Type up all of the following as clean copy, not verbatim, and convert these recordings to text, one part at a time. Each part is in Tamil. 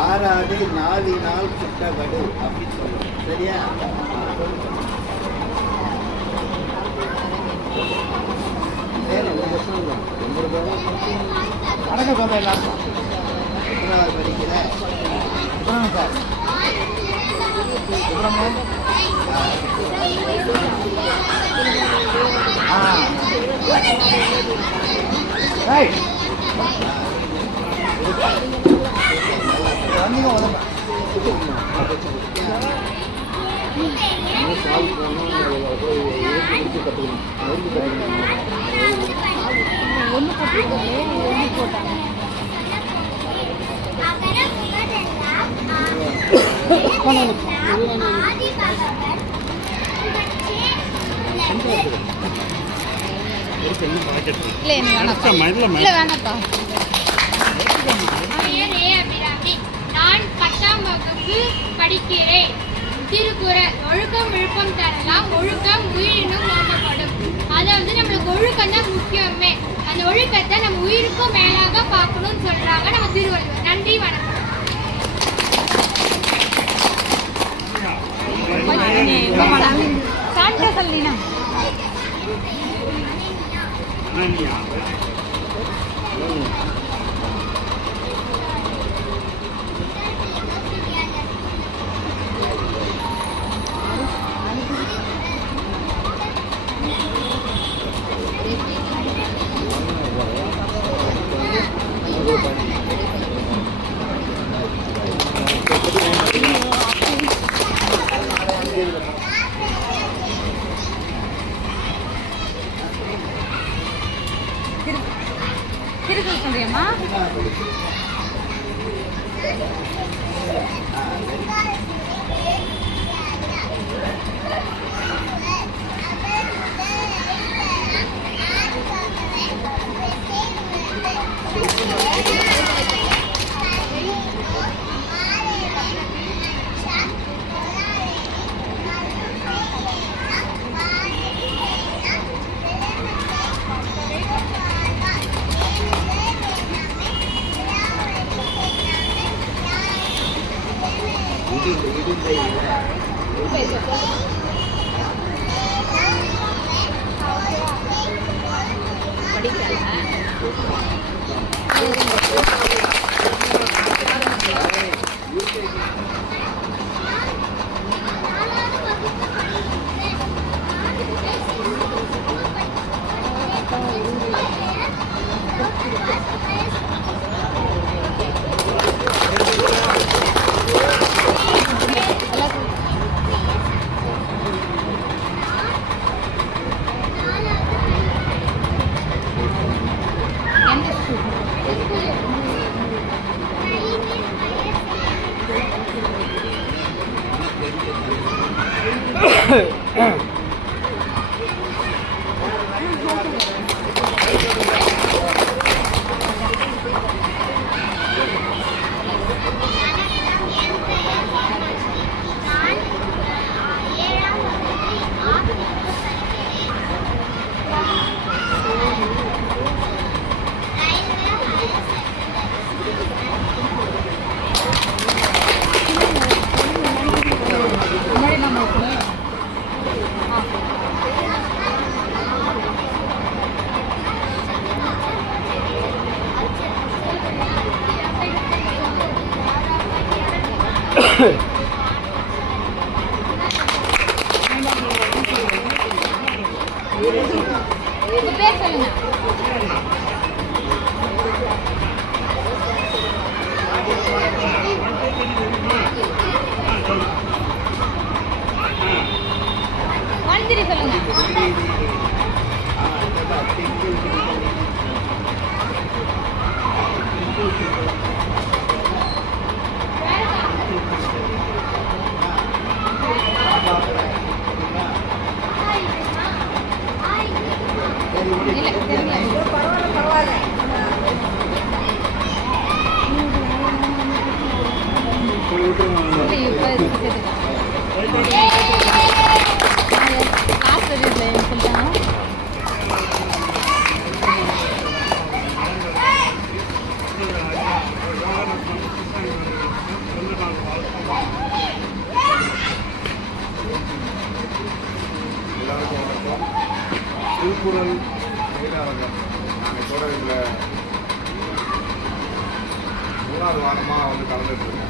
ஆறாது நாளினால் சுட்டபடு அப்படின்னு சொல்லுவோம். சரியா? வணக்கம் சொல்ல எல்லாரும் படிக்கல சார் ஒன்று போட்டாங்க நான் 10ஆம் வகுப்பு படிக்கிறேன். திருக்குறள் ஒழுக்கம் விழுப்பம் தரலாம், ஒழுக்கம் உயிரினும் ஓம்பப்படும். அதாவது நம்மளுக்கு ஒழுக்கம் தான் முக்கியமே. அந்த ஒழுக்கத்தை நம்ம உயிருக்கும் மேலாக பார்க்கணும்னு சொல்றாங்க நம்ம திருவள்ளுவர். நன்றி, வணக்கம். திருக்குறள் சொல்றியம்மா? உங்க பேர் சொல்லுங்க. மந்திரி சொல்லுங்க. இல்ல தெரியல. எல்லாருக்கும் வணக்கம். திருக்குறள் பயிலரங்கம் நாங்கள் கூட இந்த 3வது வாரமாக கலந்துட்டுருக்கேன்.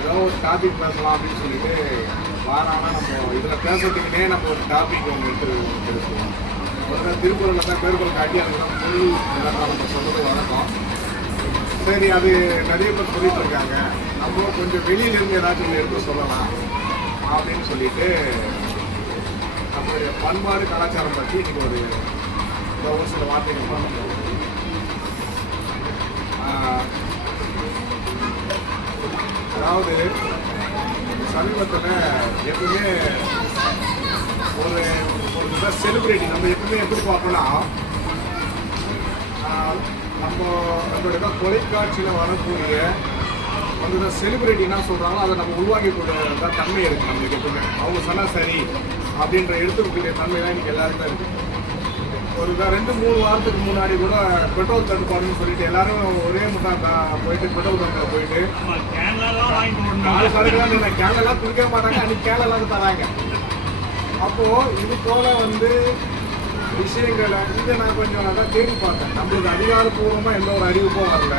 ஏதோ ஒரு டாபிக் பேசலாம் அப்படின்னு சொல்லிட்டு வாரானா நம்ம இதில் பேசுறதுக்குனே நம்ம ஒரு டாபிக் ஒன்று எடுத்துருக்கோம். முதல்ல திருக்குறளில் தான் பேர்கள் காட்டி அதுதான் முழு இதெல்லாம் நம்ம சொல்கிறது வழக்கம். சரி, அது நிறைய பேர் சொல்லிட்டு இருக்காங்க, நம்மளும் கொஞ்சம் வெளியிலிருந்து ஏதாச்சும் எடுத்து சொல்லலாம் அப்படின்னு சொல்லிட்டு நம்மளுடைய பண்பாடு கலாச்சாரம் பற்றி இன்னைக்கு ஒரு சில வார்த்தைகள் பண்ணணும். அதாவது சமீபத்தில் எப்பவுமே ஒரு செலிபிரிட்டி நம்ம எப்பவுமே எப்படி பார்ப்போம்னா, நம்மளுடைய தொலைக்காட்சியில் வரக்கூடிய அந்த செலிபிரிட்டி என்ன சொல்கிறாங்களோ அதை நம்ம உருவாக்கக்கூடிய தன்மை இருக்குது நம்மளுக்கு எப்பவுமே. அவங்க சொன்னால் சரி அப்படின்ற எடுத்துக்கக்கூடிய தன்மை தான் இன்றைக்கி எல்லாருமே இருக்குது. ஒரு 2-3 வாரத்துக்கு முன்னாடி கூட பெட்ரோல் தட்டுப்பாடுன்னு சொல்லிட்டு எல்லாரும் ஒரே முட்டா போயிட்டு பெட்ரோல் பங்கில் போயிட்டு 4 கடைக்கெல்லாம் இல்லை, கேனெல்லாம் குடிக்க மாட்டாங்க, அன்றைக்கி கேனெல்லாம் தராங்க. அப்போது இது போல் விஷயங்களை இதை நான் கொஞ்சம் நல்லா தேடி பார்த்தேன். நம்மளுக்கு அதிகாரப்பூர்வமாக எந்த ஒரு அறிவிப்பும் வரல,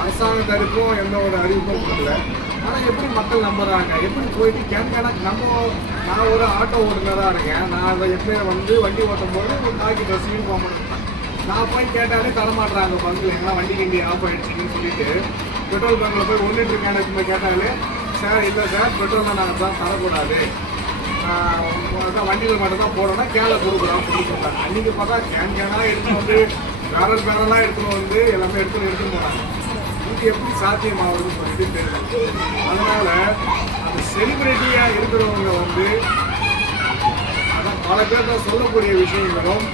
அரசாங்க தரப்பும் எந்த ஒரு அறிவிப்பும் கொடுக்கல. ஆனால் எப்படி மக்கள் நம்புறாங்க, எப்படி போயிட்டு கேன்கான நான் ஒரு ஆட்டோ ஓட்டுனராக இருக்கேன். நான் அதை எப்போ வண்டி ஓட்டும் போது ஒரு காக்கி ட்ரெஸ் யூனிஃபார்ம் பண்ணுறேன். நான் போய் கேட்டாலே தரமாட்டுறாங்க பங்கில், எங்கன்னா வண்டி கிண்டி ஆஃப் ஆகிடுச்சின்னு சொல்லிட்டு பெட்ரோல் பங்கில் போய் 1 லிட்டர் கேனுக்கு போய் கேட்டாலே, சார் இல்லை சார் பெட்ரோல் நாங்கள் தான் தரக்கூடாது, வண்டிகள் மட்டும் தான் போடணும், கேனை கொடுக்குறோம் அப்படின்னு சொல்லிட்டாங்க. அன்றைக்கி பார்த்தா கேனாக எடுத்துன்னு பேரலாக எடுத்துன்னு எல்லாமே எடுத்துன்னு போனாங்க. இது எப்படி சாத்தியமாகுதுன்னு சொல்லிட்டு தெரியல. அதனால் அந்த செலிபிரிட்டியாக இருக்கிறவங்க அதான் பல பேர் சொல்லக்கூடிய விஷயங்களும்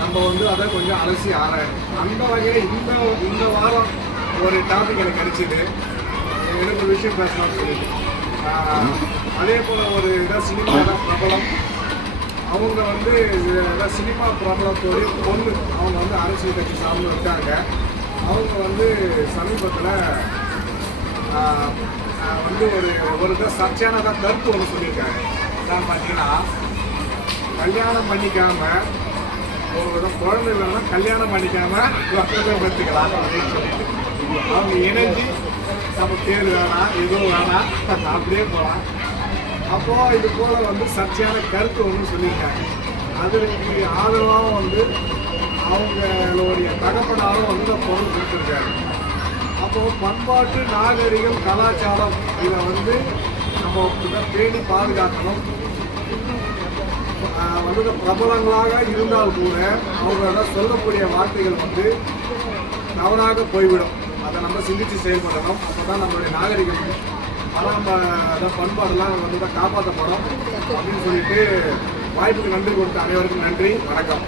நம்ம அதை கொஞ்சம் அலசி ஆராயணும். அந்த வகையில் இந்த வாரம் ஒரு டாபிக் எனக்கு கிடைச்சிது, எனக்கு ஒரு விஷயம் பேசலாம்னு சொல்லிட்டு. அதே போல் ஒரு சினிமா பிரபலம், அவங்க சினிமா பிரபலத்தோடைய பொண்ணு, அவங்க அரசியல் கட்சி சார்ந்து இருக்காங்க. அவங்க சமீபத்தில் ஒரு சர்ச்சையான கருத்து ஒன்று சொல்லியிருக்காங்க. அதான் பார்த்தீங்கன்னா, கல்யாணம் பண்ணிக்காமல் ஒரு குழந்தை இல்லைன்னா கல்யாணம் பண்ணிக்காமல் குழந்தை பெற்றுக்கலாம் அப்படின்னு சொல்லிட்டு அவங்க இணைஞ்சு நம்ம பேர் வேணாம் எதுவும் வேணாம் அப்படியே போகலாம். அப்போது இது போல் சர்ச்சையான கருத்து ஒன்று சொல்லியிருக்காங்க. அதற்கு ஆதரவாகவும் அவங்களுடைய தகப்பனாலும் பொருள் கொடுத்துருக்காரு. அப்போது பண்பாட்டு நாகரிகம் கலாச்சாரம் இதை நம்ம பேணி பாதுகாக்கணும். பிரபலங்களாக இருந்தால் கூட அவங்களோட சொல்லக்கூடிய வார்த்தைகள் தவறாக போய்விடும். அதை நம்ம சிந்தித்து செயல்படணும். அப்போ தான் நம்மளுடைய நாகரிகம் பண்பாடெல்லாம் காப்பாற்றப்படும் அப்படின்னு சொல்லிட்டு வாய்ப்புக்கு நன்றி கொடுத்த அனைவருக்கும் நன்றி, வணக்கம்.